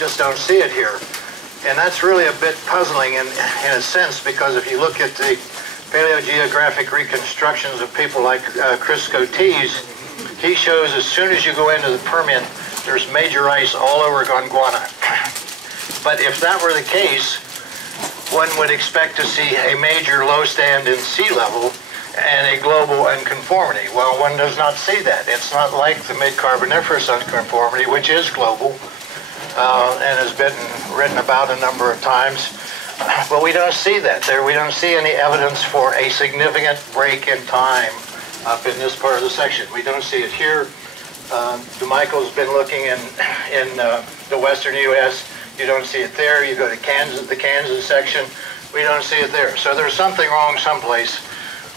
just don't see it here. And that's really a bit puzzling in a sense, because if you look at the paleogeographic reconstructions of people like Chris Cotees, he shows as soon as you go into the Permian, there's major ice all over Gondwana. But if that were the case, one would expect to see a major low stand in sea level and a global unconformity. Well, one does not see that. It's not like the mid-Carboniferous unconformity, which is global and has been written about a number of times. But we don't see that there. We don't see any evidence for a significant break in time up in this part of the section. We don't see it here. DiMichele's been looking in the western U.S. You don't see it there. You go to Kansas, the Kansas section. We don't see it there. So there's something wrong someplace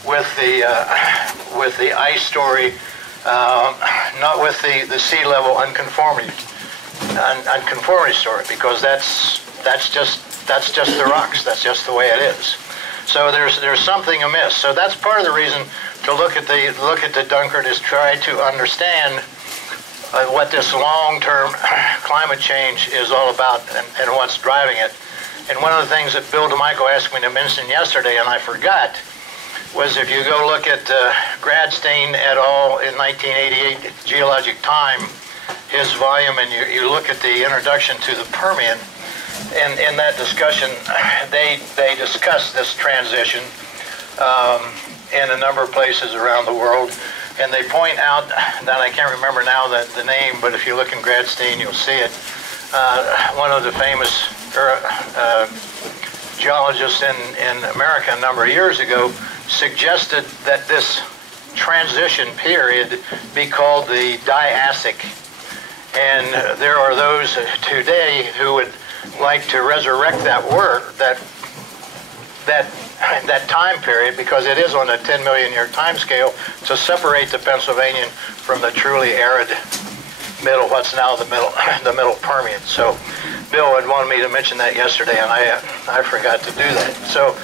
with the ice story, not with the sea level unconformity story, because that's just the rocks. That's just the way it is. So there's something amiss. So that's part of the reason to look at the Dunkard, is try to understand what this long-term climate change is all about and what's driving it. And one of the things that Bill DiMichele asked me to mention yesterday, and I forgot, was if you go look at Gradstein et al. In 1988, Geologic Time, his volume, and you look at the introduction to the Permian, and in that discussion, they discuss this transition in a number of places around the world. And they point out that, I can't remember now the name, but if you look in Gradstein, you'll see it. One of the famous geologists in America a number of years ago suggested that this transition period be called the Diassic. And there are those today who would like to resurrect that word, that time period, because it is on a 10 million year time scale, to separate the Pennsylvanian from the truly arid middle, what's now the middle Permian. So Bill had wanted me to mention that yesterday, and I forgot to do that. So